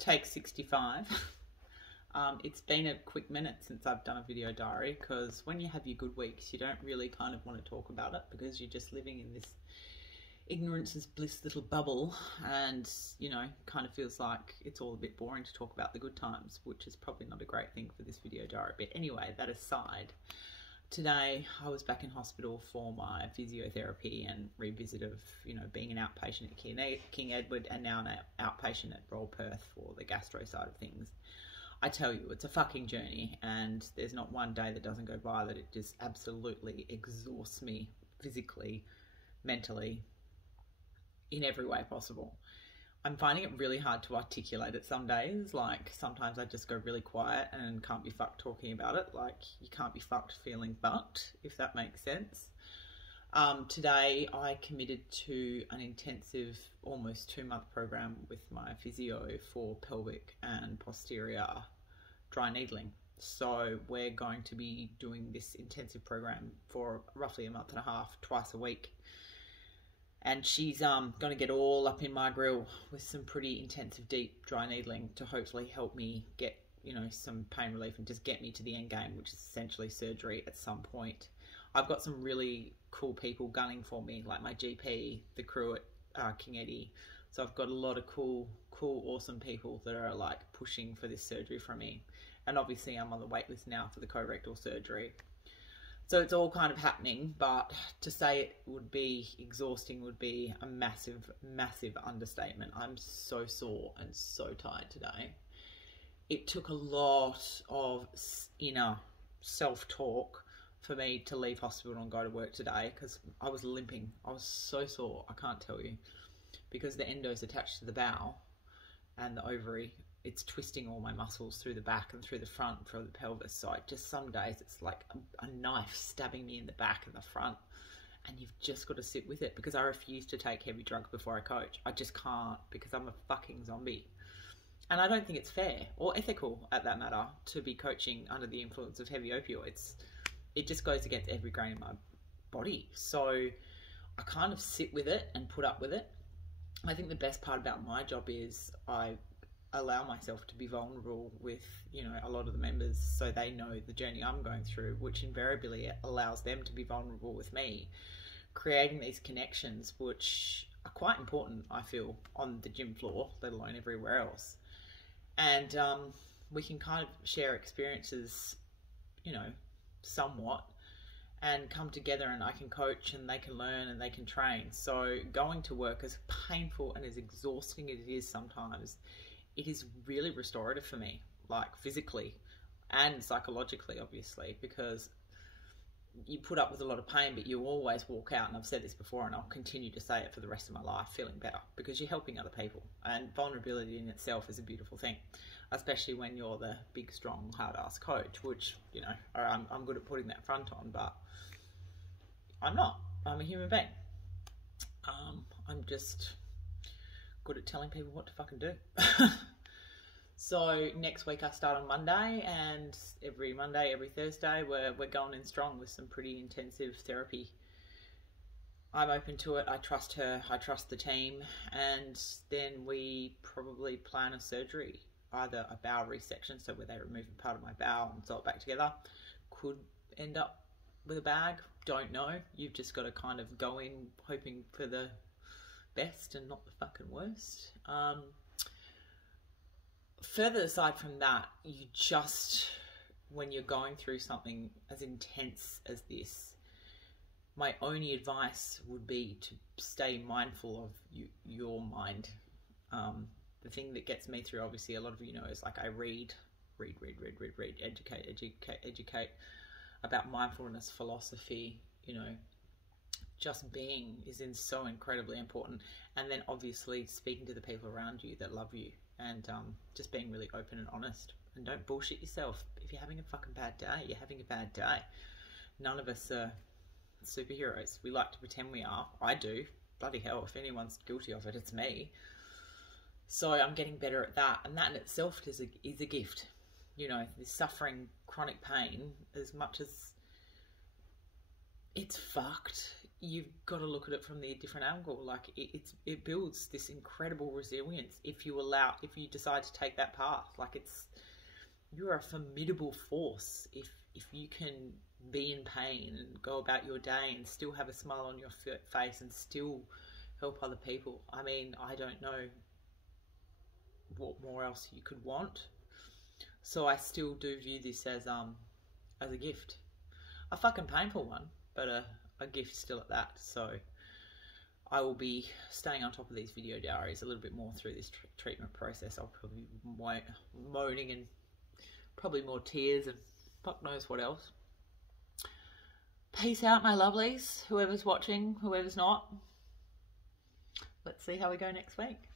Take 65. It's been a quick minute since I've done a video diary, because when you have your good weeks, you don't really kind of want to talk about it because you're just living in this ignorance is bliss little bubble, and you know, kind of feels like it's all a bit boring to talk about the good times, which is probably not a great thing for this video diary. But anyway, that aside, today I was back in hospital for my physiotherapy and revisit of, you know, being an outpatient at King Edward and now an outpatient at Royal Perth for the gastro side of things. I tell you, it's a fucking journey, and there's not one day that doesn't go by that it just absolutely exhausts me physically, mentally, in every way possible. I'm finding it really hard to articulate it some days. Like, sometimes I just go really quiet and can't be fucked talking about it. Like, you can't be fucked feeling fucked, if that makes sense. Today I committed to an intensive, almost 2-month program with my physio for pelvic and posterior dry needling. So we're going to be doing this intensive program for roughly a month and a half, twice a week. And she's going to get all up in my grill with some pretty intensive, deep dry needling to hopefully help me get, you know, some pain relief and just get me to the end game, which is essentially surgery at some point. I've got some really cool people gunning for me, like my GP, the crew at King Eddie. So I've got a lot of cool, awesome people that are like pushing for this surgery from me. And obviously I'm on the wait list now for the colorectal surgery. So it's all kind of happening, but to say it would be exhausting would be a massive, massive understatement. I'm so sore and so tired today. It took a lot of inner self-talk for me to leave hospital and go to work today, because I was limping. I was so sore, I can't tell you, because the endo is attached to the bowel and the ovary. It's twisting all my muscles through the back and through the front through the pelvis. So just some days it's like a knife stabbing me in the back and the front, and you've just got to sit with it, because I refuse to take heavy drugs before I coach. I just can't, because I'm a fucking zombie. And I don't think it's fair or ethical, at that matter, to be coaching under the influence of heavy opioids. It just goes against every grain in my body. So I kind of sit with it and put up with it. I think the best part about my job is I allow myself to be vulnerable with, you know, a lot of the members, so they know the journey I'm going through, which invariably allows them to be vulnerable with me, creating these connections which are quite important, I feel, on the gym floor, let alone everywhere else. And we can kind of share experiences, you know, somewhat, and come together, and I can coach and they can learn and they can train. So going to work, as painful and as exhausting as it is sometimes, it is really restorative for me, like physically and psychologically, obviously, because you put up with a lot of pain, but you always walk out, and I've said this before and I'll continue to say it for the rest of my life, feeling better, because you're helping other people. And vulnerability in itself is a beautiful thing, especially when you're the big, strong, hard-ass coach, which, you know, I'm good at putting that front on, but I'm not. I'm a human being. I'm just good at telling people what to fucking do. So next week I start on Monday, and every Monday, every Thursday we're going in strong with some pretty intensive therapy. I'm open to it. I trust her, I trust the team, and then we probably plan a surgery, either a bowel resection, so where they remove a part of my bowel and sew it back together. Could end up with a bag, don't know. You've just got to kind of go in hoping for the best and not the fucking worst. Further aside from that, you just, when you're going through something as intense as this, my only advice would be to stay mindful of your mind. The thing that gets me through, obviously a lot of you know, is like I read, educate about mindfulness, philosophy, you know, just being is so incredibly important. And then obviously speaking to the people around you that love you, and just being really open and honest, and don't bullshit yourself. If you're having a fucking bad day, you're having a bad day. None of us are superheroes. We like to pretend we are. I do. Bloody hell, if anyone's guilty of it, it's me. So I'm getting better at that, and that in itself is a gift. You know, this suffering, chronic pain, as much as it's fucked, you've got to look at it from the different angle. Like it builds this incredible resilience if you decide to take that path. Like you're a formidable force if you can be in pain and go about your day and still have a smile on your face and still help other people. I mean, I don't know what more else you could want. So I still do view this as a gift, a fucking painful one, but a gift still at that. So I will be staying on top of these video diaries a little bit more through this treatment process. I'll probably be moaning and probably more tears and fuck knows what else. Peace out, my lovelies. Whoever's watching, whoever's not. Let's see how we go next week.